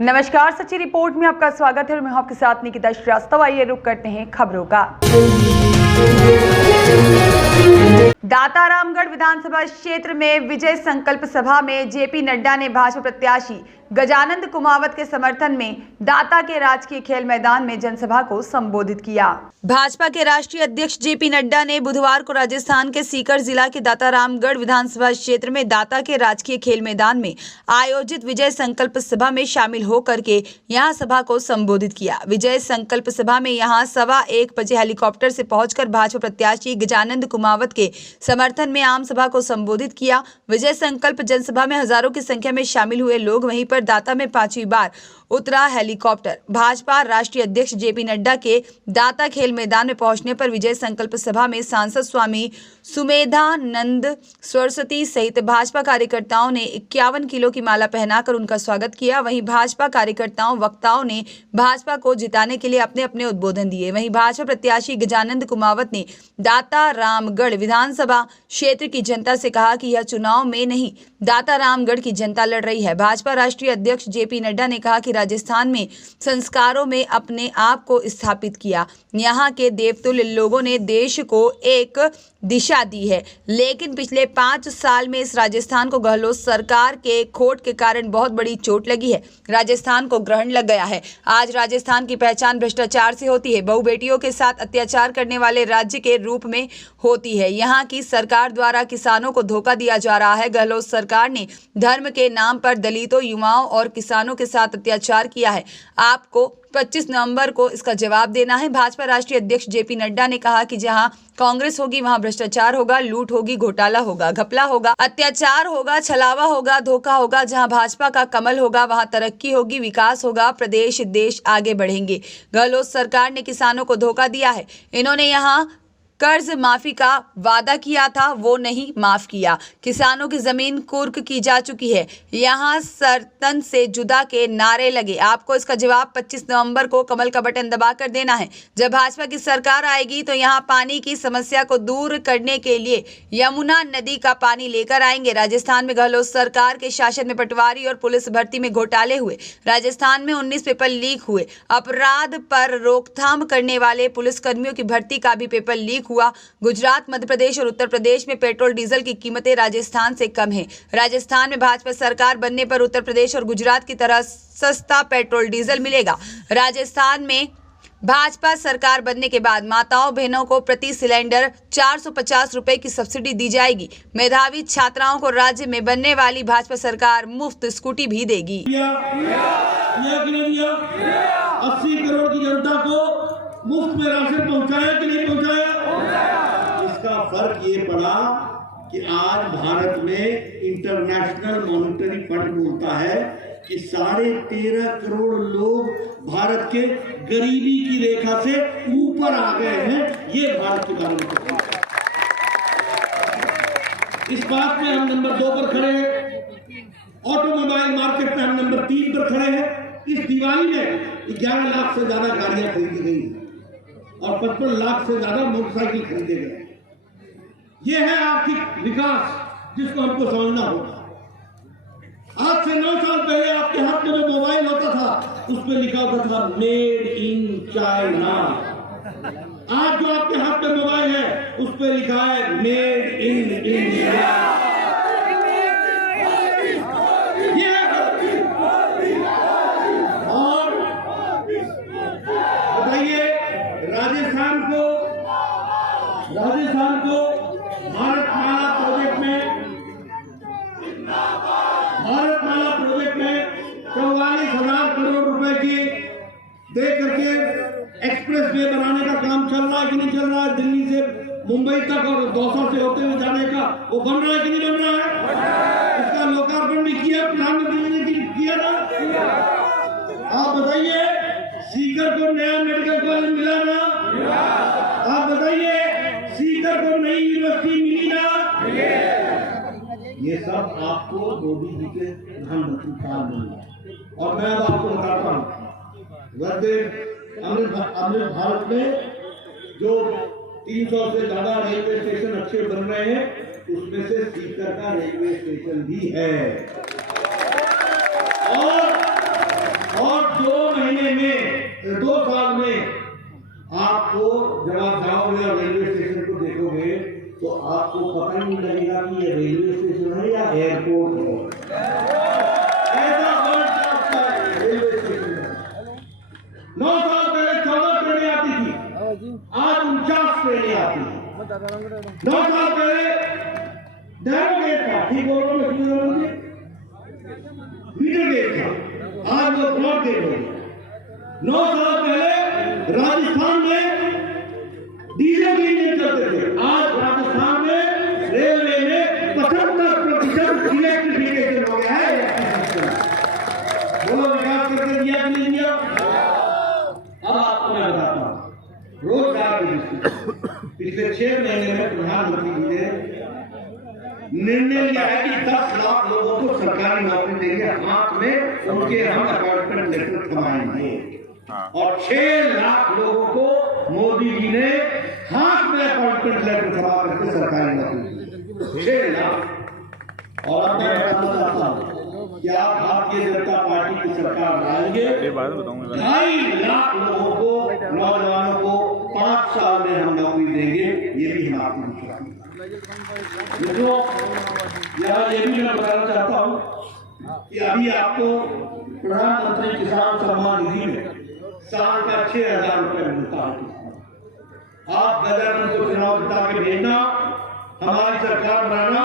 नमस्कार, सच्ची रिपोर्ट में आपका स्वागत है और मैं आपके साथ निकिता श्रीवास्तव। आइए रुक करते हैं खबरों का। दातारामगढ़ विधानसभा क्षेत्र में विजय संकल्प सभा में जेपी नड्डा ने भाजपा प्रत्याशी गजानंद कुमावत के समर्थन में दाता के राजकीय खेल मैदान में जनसभा को संबोधित किया। भाजपा के राष्ट्रीय अध्यक्ष जेपी नड्डा ने बुधवार को राजस्थान के सीकर जिला के दातारामगढ़ विधानसभा क्षेत्र में दाता के राजकीय खेल मैदान में आयोजित विजय संकल्प सभा में शामिल होकर के यहां सभा को संबोधित किया। विजय संकल्प सभा में यहां 1:15 बजे हेलीकॉप्टर से पहुंचकर भाजपा प्रत्याशी गजानंद कुमावत के समर्थन में आम सभा को संबोधित किया। विजय संकल्प जनसभा में हजारों की संख्या में शामिल हुए लोग, वहीं पर दाता में 5वीं बार उतरा हेलीकॉप्टर। भाजपा राष्ट्रीय अध्यक्ष जेपी नड्डा के दाता खेल मैदान में पहुंचने पर विजय संकल्प सभा में सांसद स्वामी सुमेधानंद सरस्वती सहित भाजपा कार्यकर्ताओं ने 51 किलो की माला पहनाकर उनका स्वागत किया। वहीं भाजपा कार्यकर्ताओं वक्ताओं ने भाजपा को जिताने के लिए अपने अपने उद्बोधन दिए। वहीं भाजपा प्रत्याशी गजानंद कुमावत ने दातारामगढ़ विधानसभा क्षेत्र की जनता से कहा कि यह चुनाव में नहीं, दातारामगढ़ की जनता लड़ रही है। भाजपा राष्ट्रीय अध्यक्ष जेपी नड्डा ने कहा कि राजस्थान में संस्कारों में अपने आप को स्थापित किया। यहाँ के देवतुल्य लोगों ने देश को एक दिशा दी है, लेकिन पिछले 5 साल में इस राजस्थान को गहलोत सरकार के खोट के कारण बहुत बड़ी चोट लगी है। राजस्थान को ग्रहण लग गया है। आज राजस्थान की पहचान भ्रष्टाचार से होती है, बहु बेटियों के साथ अत्याचार करने वाले राज्य के रूप में होती है। यहाँ की सरकार द्वारा किसानों को धोखा दिया जा रहा है। गहलोत सरकार ने धर्म के नाम पर दलितों, युवाओं और किसानों के साथ अत्याचार किया है। आपको 25 नवंबर को इसका जवाब देना है। भाजपा राष्ट्रीय अध्यक्ष जेपी नड्डा ने कहा कि जहां कांग्रेस होगी वहां भ्रष्टाचार होगा, लूट होगी, घोटाला होगा, घपला होगा, अत्याचार होगा, छलावा होगा, धोखा होगा। जहां भाजपा का कमल होगा वहां तरक्की होगी, विकास होगा, प्रदेश देश आगे बढ़ेंगे। गहलोत सरकार ने किसानों को धोखा दिया है। इन्होंने यहां कर्ज माफी का वादा किया था, वो नहीं माफ किया। किसानों की जमीन कुर्क की जा चुकी है। यहाँ सरतन से जुदा के नारे लगे। आपको इसका जवाब 25 नवंबर को कमल का बटन दबाकर देना है। जब भाजपा की सरकार आएगी तो यहाँ पानी की समस्या को दूर करने के लिए यमुना नदी का पानी लेकर आएंगे। राजस्थान में गहलोत सरकार के शासन में पटवारी और पुलिस भर्ती में घोटाले हुए। राजस्थान में 19 पेपर लीक हुए। अपराध पर रोकथाम करने वाले पुलिसकर्मियों की भर्ती का भी पेपर लीक हुआ। गुजरात, मध्य प्रदेश और उत्तर प्रदेश में पेट्रोल डीजल की कीमतें राजस्थान से कम हैं। राजस्थान में भाजपा सरकार बनने पर उत्तर प्रदेश और गुजरात की तरह सस्ता पेट्रोल डीजल मिलेगा। राजस्थान में भाजपा सरकार बनने के बाद माताओं बहनों को प्रति सिलेंडर 450 रुपए की सब्सिडी दी जाएगी। मेधावी छात्राओं को राज्य में बनने वाली भाजपा सरकार मुफ्त स्कूटी भी देगी। 80 करोड़ की जनता को मुफ्त में राशन पहुंचाया कि नहीं पहुंचाया? इसका फर्क ये पड़ा कि आज भारत में इंटरनेशनल मॉनेटरी फंड बोलता है कि 13.5 करोड़ लोग भारत के गरीबी की रेखा से ऊपर आ गए हैं। ये भारत के बारे में इस बात में हम नंबर 2 पर खड़े हैं। ऑटोमोबाइल मार्केट में हम नंबर 3 पर खड़े हैं। इस दिवाली में 11 लाख से ज्यादा गाड़ियां खरीदी गई और 55 लाख से ज्यादा मोटरसाइकिल खरीदे गए। यह है आर्थिक विकास जिसको हमको समझना होगा। आज से 9 साल पहले आपके हाथ में जो मोबाइल होता था उस पर लिखा होता था मेड इन चाइना। आज जो आपके हाथ में मोबाइल है उस पर लिखा है मेड इन इंडिया। और बताइए राजस्थान को भारतमाला प्रोजेक्ट में 44,000 करोड़ रुपए की दे करके एक्सप्रेस वे बनाने का काम चल रहा है कि नहीं चल रहा है? दिल्ली से मुंबई तक और दौसा से होते हुए जाने का वो बन रहा है कि नहीं बन रहा है? इसका लोकार्पण भी किया प्रधानमंत्री ने किया ना? आप बताइए, सीकर को नया मेडिकल कॉलेज मिला ना? आप बताइए, सीकर को नई यूनिवर्सिटी मिली ना? ये सब आपको मोदी जी के प्रधानमंत्री काल में। और मैं अब आपको बताता हूँ, अमृत भारत में जो 300 से ज्यादा रेलवे स्टेशन अच्छे बन रहे हैं, उसमें से सीकर का रेलवे स्टेशन भी है। और 2 साल में आपको जब आप जाओगे और रेलवे स्टेशन को देखोगे तो आपको पता नहीं लगेगा कि ये रेलवे स्टेशन है या एयरपोर्ट है। ऐसा वर्ल्ड क्लास का रेलवे स्टेशन है। 9 साल पहले 14 ट्रेनें आती थी, आज 49 ट्रेनें आती हैं। 9 साल पहले नैरो गेट था, ठीक बोल रहा हूँ, फीडर गेट था, आज वो ब्रॉड गेट हो गया। 9 साल पहले राजस्थान में डीजल की इंजन चलते थे, आज राजस्थान में रेलवे में 75% इलेक्ट्रिफिकेशन हो गया है। बोलो विकास करके दिया कि नहीं दिया? अब आपको मैं बताता हूँ रोजगार की दृष्टि। पिछले 6 महीने में प्रधानमंत्री जी ने निर्णय लिया है कि 10 लाख लोगों को सरकारी नौकरी देंगे, हाथ में उनके हम अपॉइंटमेंट लेटर थमाएंगे। और 6 लाख लोगों को मोदी जी ने हाथ में अपॉइंटमेंट लेटर थमा करके सरकारी नौकरी 6 लाख। और अब मैं बताना चाहता हूँ कि आप भारतीय जनता पार्टी की सरकार लाएंगे, 2.5 लाख लोगों को, नौजवानों को 5 साल में हम नौकरी देंगे। ये भी हम आपको मित्रों, यहाँ ये भी मैं बताना चाहता हूँ कि अभी आपको प्रधानमंत्री किसान सम्मान निधि में साल का 6,000 रुपए मिलता है। आप गजानंद को चुनाव जिता के भेजना, हमारी सरकार बनाना,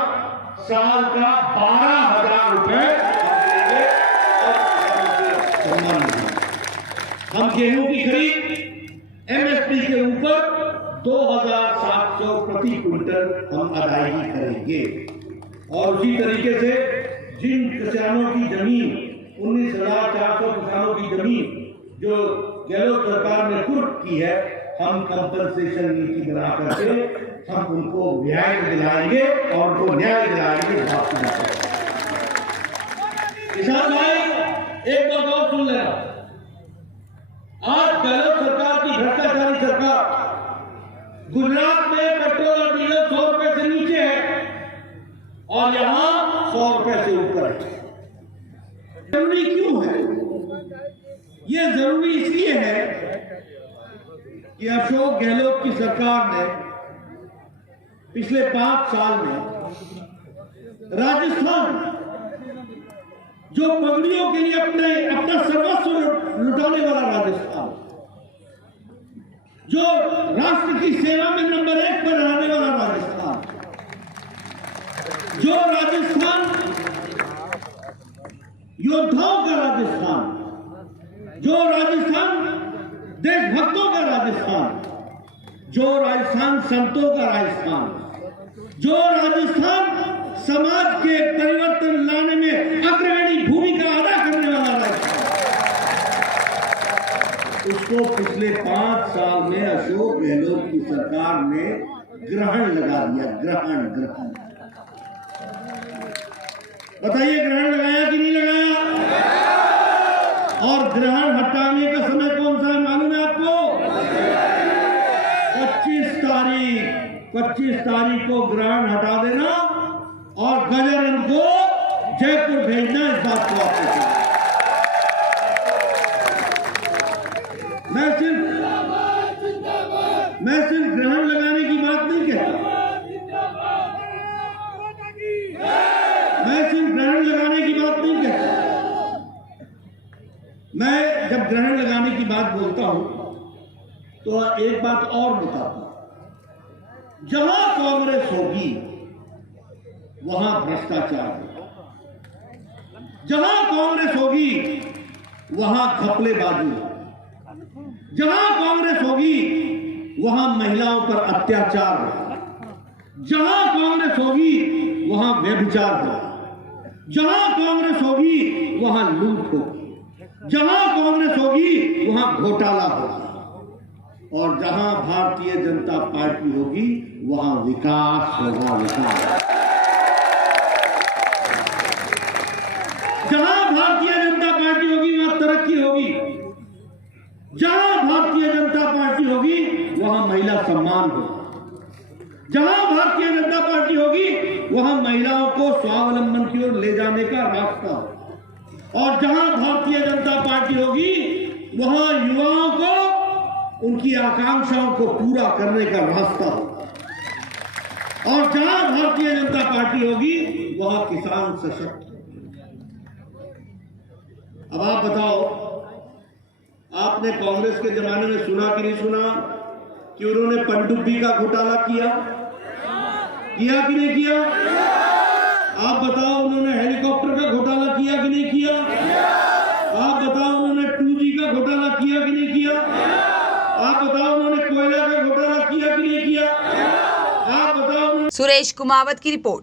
साल का 12,000 रुपए सम्मान निधि। हम गेहूं की खरीद एमएसपी के ऊपर 2,700 प्रति क्विंटल हम अदायगी करेंगे। और उसी तरीके से जिन किसानों की जमीन 19,400 किसानों की जमीन जो गहलोत सरकार ने कुर्क की है, हम कंपनसेशन नीति बना करके हम उनको न्याय दिलाएंगे और उनको न्याय दिलाएंगे। किसान भाई एक बात और सुन लेना, आज गहलोत सरकार की भ्रष्टाचारी सरकार गुजरात में पेट्रोल और डीजल 100 रुपए से नीचे है और यहां 100 रुपए से ऊपर है। जरूरी क्यों है? ये जरूरी इसलिए है कि अशोक गहलोत की सरकार ने पिछले 5 साल में राजस्थान, जो पगड़ियों के लिए अपना सर्वस्व लुटाने वाला राजस्थान, जो राष्ट्र की सेवा में नंबर 1 पर रहने वाला राजस्थान, जो राजस्थान योद्धाओं का राजस्थान, जो राजस्थान देशभक्तों का राजस्थान, जो राजस्थान संतों का राजस्थान, जो राजस्थान समाज के परिवर्तन लाने में अग्रणी भूमिका अदा करने वाला राजस्थान, उसको पिछले 5 साल में अशोक गहलोत की सरकार ने ग्रहण लगा दिया। ग्रहण बताइए, ग्रहण लगाया कि नहीं लगाया? और ग्रहण हटाने का समय कौन सा है मालूम है आपको? 25 तारीख को ग्रहण हटा देना और गजानंद को जयपुर भेजना। इस बात को आपको मैं सिर्फ ग्रहण लगाने की बात नहीं कहता, मैं सिर्फ ग्रहण लगाने की बात नहीं कहता। मैं जब ग्रहण लगाने की बात बोलता हूं तो एक बात और बताता हूं, जहां कांग्रेस होगी वहां भ्रष्टाचार होगा, जहां कांग्रेस होगी वहां घपलेबाजी होगी, जहां कांग्रेस होगी वहां महिलाओं पर अत्याचार होगा, जहां कांग्रेस होगी वहां व्यभिचार होगा, जहां कांग्रेस होगी वहां लूट होगी, जहां कांग्रेस होगी वहां घोटाला होगा, और जहां भारतीय जनता पार्टी होगी वहां विकास होगा। विकास जहां भारतीय जनता पार्टी होगी वहां तरक्की होगी, जहां भारतीय जनता पार्टी होगी वहां महिला सम्मान होगा, जहां भारतीय जनता पार्टी होगी वहां महिलाओं को स्वावलंबन की ओर ले जाने का रास्ता होगा, और जहां भारतीय जनता पार्टी होगी वहां युवाओं को उनकी आकांक्षाओं को पूरा करने का रास्ता होगा। और जहां भारतीय जनता पार्टी होगी वहां किसान सशक्त होंगे। अब आप बताओ, आपने कांग्रेस के जमाने में सुना कि नहीं सुना कि उन्होंने पनडुब्बी का घोटाला किया कि नहीं किया? आप बताओ, उन्होंने हेलीकॉप्टर का घोटाला किया कि नहीं किया? आप बताओ, उन्होंने 2G का घोटाला किया कि नहीं किया? आप बताओ, उन्होंने कोयला का घोटाला किया कि नहीं किया? आप बताओ। सुरेश कुमावत की रिपोर्ट।